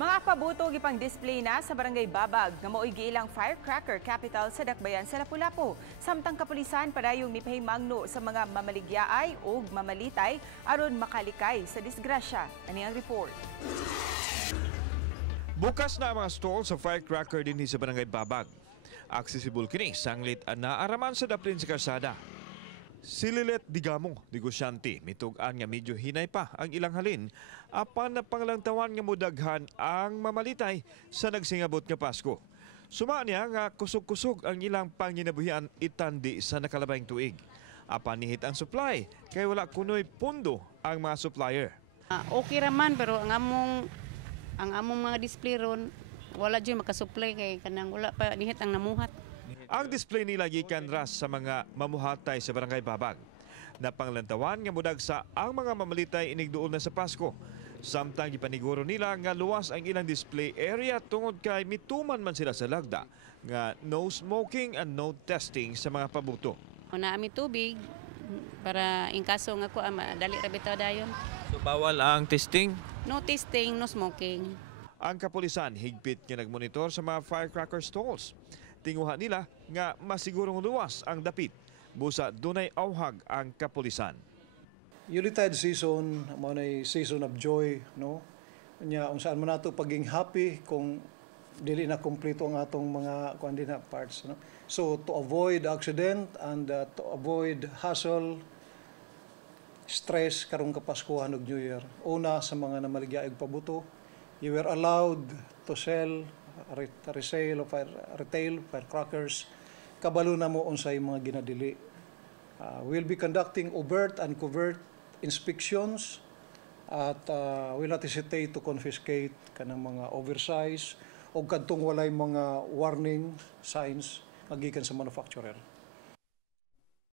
Mga pabuto gipang display na sa barangay Babag nga mao'y giilang firecracker capital sa Dakbayan sa Lapu-Lapu. Samtang kapulisan padayong mipahimangno sa mga mamaligyaay o mamalitay aron makalikay sa disgrasya. Ani ang report. Bukas na ang mga stall sa firecracker din sa barangay Babag. Accessible kini sanglit na araman sa daplin sa karsada. Sililet digamo, negosyante, mitugan nga medyo hinay pa ang ilang halin, apan na panglangtawan nga mudaghan ang mamalitay sa nagsingabot nga Pasko. Suma niya nga kusog-kusog ang ilang panginabuhian itandi sa nakalabayng tuig. Apan nihit ang supply, kay wala kunoy pundo ang mga supplier. Okay raman, pero ang among mga display ron, wala dyan makasupply kay kanang wala pa nihit ang namuhat. Ang display nila gikan ras sa mga mamuhatay sa barangay Babag. Napanglantawan nga mudag sa ang mga mamalitay inigduol na sa Pasko. Samtang ipaniguro nila nga luwas ang ilang display area tungod kay mituman man sila sa lagda nga no smoking and no testing sa mga pabuto. Naami tubig para in kaso nga ko dali ra bitaw dayon. So bawal ang testing? No testing, no smoking. Ang kapulisan higpit nga nagmonitor sa mga firecracker stalls. Tinguha nila nga masigurong luwas ang dapit. Busa dunay awhag ang kapulisan. Yuletide season, mo na season of joy, no? Nya unsaan man nato paging happy kung dili na kompleto ang atong mga kandina parts, no? So to avoid accident and to avoid hassle, stress karong kapaskuhan ug New Year. Una sa mga namaligyaig pabuto, you were allowed to sell resale of retail firecrackers. Kabalo na mo unsay mga ginadili. We'll be conducting overt and covert inspections at will not hesitate to confiscate kanang mga oversize o kadtong walay mga warning signs magikan sa manufacturer.